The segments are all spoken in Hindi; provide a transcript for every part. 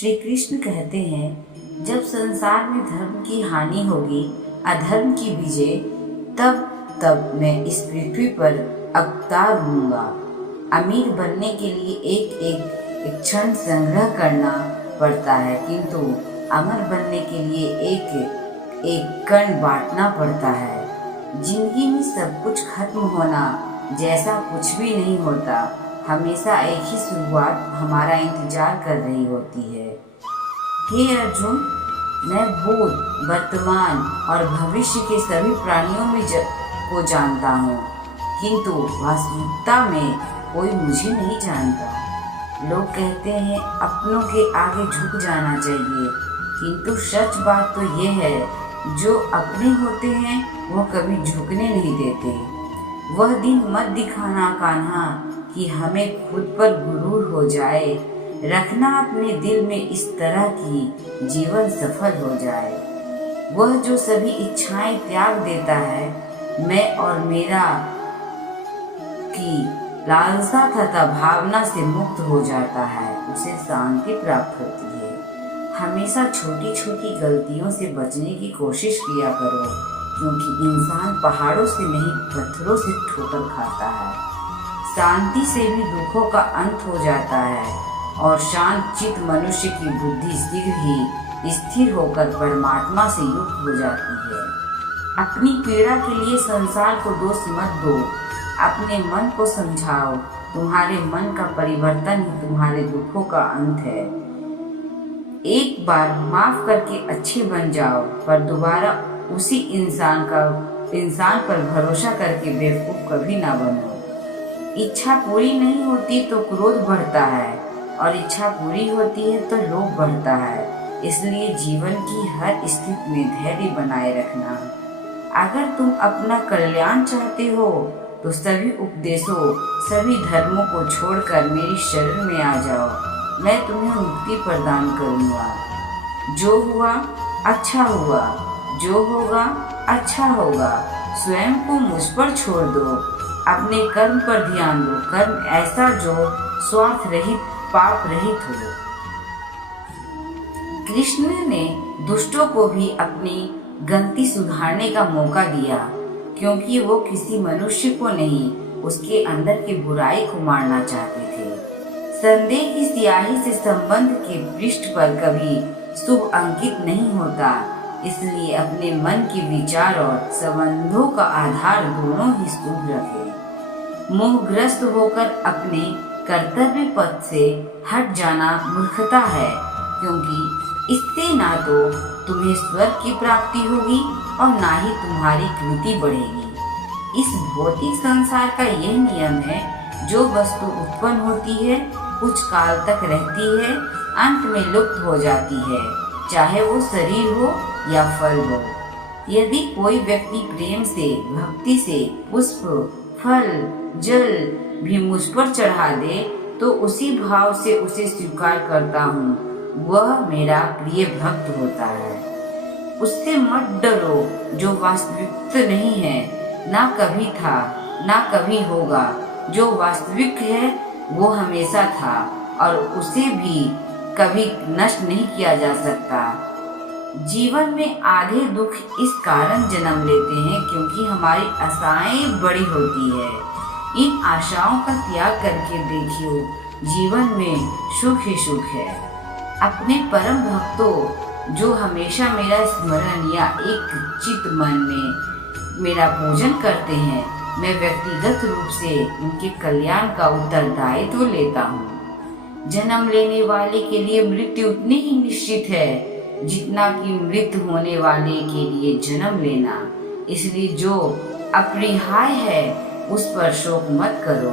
श्री कृष्ण कहते हैं, जब संसार में धर्म की हानि होगी, अधर्म की विजय, तब मैं इस पृथ्वी पर अवतार लूंगा। अमीर बनने के लिए एक क्षण संग्रह करना पड़ता है, किंतु अमर बनने के लिए एक कण बांटना पड़ता है। जिंदगी में सब कुछ खत्म होना जैसा कुछ भी नहीं होता। हमेशा एक ही शुरुआत हमारा इंतजार कर रही होती है। हे अर्जुन, मैं भूत, वर्तमान और भविष्य के सभी प्राणियों में को जानता हूँ, किंतु वास्तविकता में कोई मुझे नहीं जानता। लोग कहते हैं अपनों के आगे झुक जाना चाहिए, किंतु सच बात तो ये है, जो अपने होते हैं वो कभी झुकने नहीं देते। वह दिन मत दिखाना कान्हा कि हमें खुद पर गुरूर हो जाए। रखना अपने दिल में इस तरह की जीवन सफल हो जाए। वह जो सभी इच्छाएं त्याग देता है, मैं और मेरा की लालसा तथा भावना से मुक्त हो जाता है, उसे शांति प्राप्त होती है। हमेशा छोटी छोटी गलतियों से बचने की कोशिश किया करो, क्योंकि इंसान पहाड़ों से नहीं पत्थरों से ठोकर खाता है। शांति से भी दुखों का अंत हो जाता है और शांत चित्त मनुष्य की बुद्धि शीघ्र ही स्थिर होकर परमात्मा से युक्त हो जाती है। अपनी पीड़ा के लिए संसार को दोष मत दो, अपने मन को समझाओ। तुम्हारे मन का परिवर्तन ही तुम्हारे दुखों का अंत है। एक बार माफ करके अच्छे बन जाओ, पर दोबारा उसी इंसान पर भरोसा करके बेवकूफ कभी ना बनो। इच्छा पूरी नहीं होती तो क्रोध बढ़ता है, और इच्छा पूरी होती है तो लोभ बढ़ता है। इसलिए जीवन की हर स्थिति में धैर्य बनाए रखना। अगर तुम अपना कल्याण चाहते हो तो सभी उपदेशों, सभी धर्मों को छोड़कर मेरी शरण में आ जाओ। मैं तुम्हें मुक्ति प्रदान करूंगा। जो हुआ अच्छा हुआ, जो होगा अच्छा होगा। स्वयं को मुझ पर छोड़ दो, अपने कर्म पर ध्यान दो। कर्म ऐसा जो स्वार्थ रहित, पाप रहित हो। कृष्ण ने दुष्टों को भी अपनी गलती सुधारने का मौका दिया, क्योंकि वो किसी मनुष्य को नहीं, उसके अंदर की बुराई को मारना चाहते थे। संदेह की स्याही से संबंध के पृष्ठ पर कभी शुभ अंकित नहीं होता। इसलिए अपने मन के विचार और संबंधों का आधार दोनों ही शुभ रखें। मोहग्रस्त होकर अपने कर्तव्य पथ से हट जाना मूर्खता है, क्योंकि इससे ना तो तुम्हें स्वर्ग की प्राप्ति होगी और ना ही तुम्हारी कृति बढ़ेगी। इस भौतिक संसार का यह नियम है, जो वस्तु उत्पन्न होती है कुछ काल तक रहती है, अंत में लुप्त हो जाती है, चाहे वो शरीर हो या फल हो। यदि कोई व्यक्ति प्रेम से, भक्ति से पुष्प, फल, जल भी मुझ पर चढ़ा दे, तो उसी भाव से उसे स्वीकार करता हूँ। वह मेरा प्रिय भक्त होता है। उससे मत डरो जो वास्तविक नहीं है, ना कभी था ना कभी होगा। जो वास्तविक है वो हमेशा था, और उसे भी कभी नष्ट नहीं किया जा सकता। जीवन में आधे दुख इस कारण जन्म लेते हैं, क्योंकि हमारी आशाएं बड़ी होती है। इन आशाओं का त्याग करके देखियो, जीवन में सुख ही सुख है। अपने परम भक्तों जो हमेशा मेरा स्मरण या एक चित्त मन में मेरा पूजन करते हैं, मैं व्यक्तिगत रूप से उनके कल्याण का उत्तरदायित्व लेता हूँ। जन्म लेने वाले के लिए मृत्यु उतनी ही निश्चित है जितना कि मृत्यु होने वाले के लिए जन्म लेना। इसलिए जो अपरिहार्य है उस पर शोक मत करो।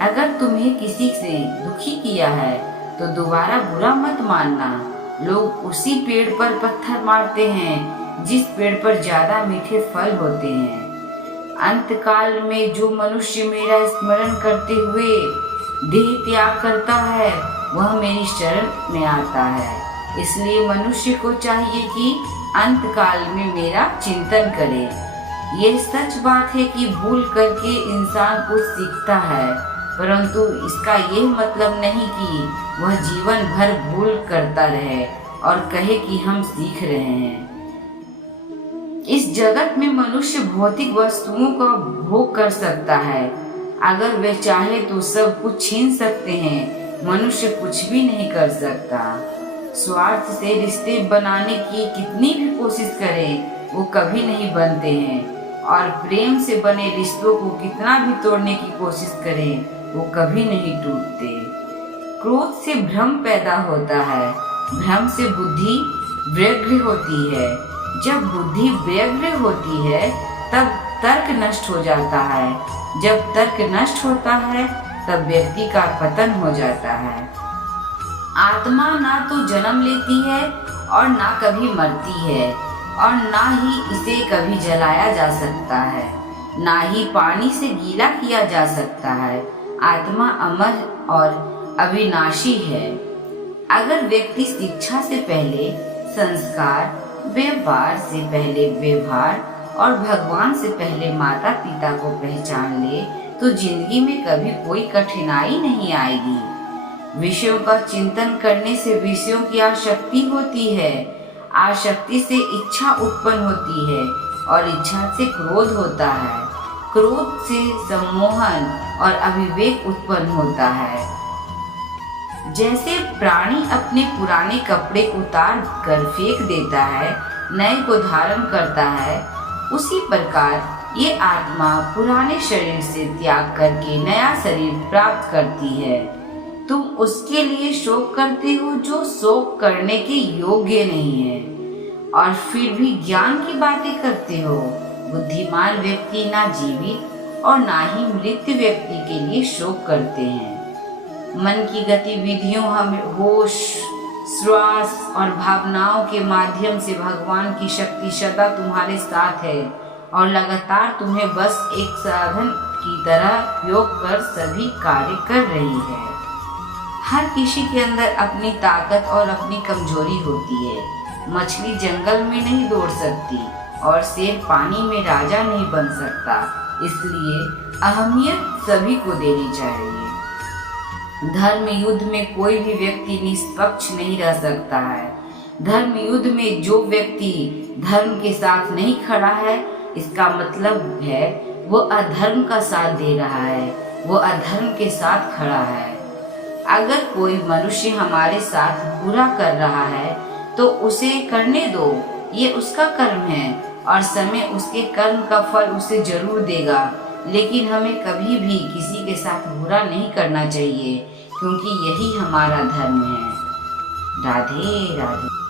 अगर तुम्हें किसी से दुखी किया है तो दोबारा बुरा मत मानना। लोग उसी पेड़ पर पत्थर मारते हैं जिस पेड़ पर ज्यादा मीठे फल होते हैं। अंतकाल में जो मनुष्य मेरा स्मरण करते हुए देह त्याग करता है, वह मेरी शरण में आता है। इसलिए मनुष्य को चाहिए कि अंतकाल में मेरा चिंतन करे। यह सच बात है कि भूल करके इंसान कुछ सीखता है, परंतु इसका यह मतलब नहीं कि वह जीवन भर भूल करता रहे और कहे कि हम सीख रहे हैं। इस जगत में मनुष्य भौतिक वस्तुओं का भोग कर सकता है। अगर वे चाहे तो सब कुछ छीन सकते हैं, मनुष्य कुछ भी नहीं कर सकता। स्वार्थ से रिश्ते बनाने की कितनी भी कोशिश करें, वो कभी नहीं बनते हैं, और प्रेम से बने रिश्तों को कितना भी तोड़ने की कोशिश करें, वो कभी नहीं टूटते। क्रोध से भ्रम पैदा होता है, भ्रम से बुद्धि व्यग्र होती है। जब बुद्धि व्यग्र होती है तब तर्क नष्ट हो जाता है। जब तर्क नष्ट होता है तब व्यक्ति का पतन हो जाता है। आत्मा ना तो जन्म लेती है और ना कभी मरती है, और ना ही इसे कभी जलाया जा सकता है, ना ही पानी से गीला किया जा सकता है। आत्मा अमर और अविनाशी है। अगर व्यक्ति शिक्षा से पहले संस्कार, व्यवहार से पहले व्यवहार और भगवान से पहले माता पिता को पहचान ले तो जिंदगी में कभी कोई कठिनाई नहीं आएगी। विषयों का चिंतन करने से विषयों की आसक्ति होती है, आसक्ति से इच्छा उत्पन्न होती है और इच्छा से क्रोध होता है, क्रोध से सम्मोहन और अविवेक उत्पन्न होता है। जैसे प्राणी अपने पुराने कपड़े उतार कर फेंक देता है, नए को धारण करता है, उसी प्रकार ये आत्मा पुराने शरीर से त्याग करके नया शरीर प्राप्त करती है। तुम उसके लिए शोक करते हो जो शोक करने के योग्य नहीं है, और फिर भी ज्ञान की बातें करते हो। बुद्धिमान व्यक्ति ना जीवित और ना ही मृत व्यक्ति के लिए शोक करते हैं। मन की गतिविधियों, हम होश, श्वास और भावनाओं के माध्यम से भगवान की शक्ति सदा तुम्हारे साथ है और लगातार तुम्हें बस एक साधन की तरह उपयोग कर सभी कार्य कर रही है। हर किसी के अंदर अपनी ताकत और अपनी कमजोरी होती है। मछली जंगल में नहीं दौड़ सकती और शेर पानी में राजा नहीं बन सकता, इसलिए अहमियत सभी को देनी चाहिए। धर्म युद्ध में कोई भी व्यक्ति निष्पक्ष नहीं रह सकता है। धर्म युद्ध में जो व्यक्ति धर्म के साथ नहीं खड़ा है, इसका मतलब है वो अधर्म का साथ दे रहा है, वो अधर्म के साथ खड़ा है। अगर कोई मनुष्य हमारे साथ बुरा कर रहा है तो उसे करने दो, ये उसका कर्म है और समय उसके कर्म का फल उसे जरूर देगा। लेकिन हमें कभी भी किसी के साथ बुरा नहीं करना चाहिए, क्योंकि यही हमारा धर्म है। राधे राधे।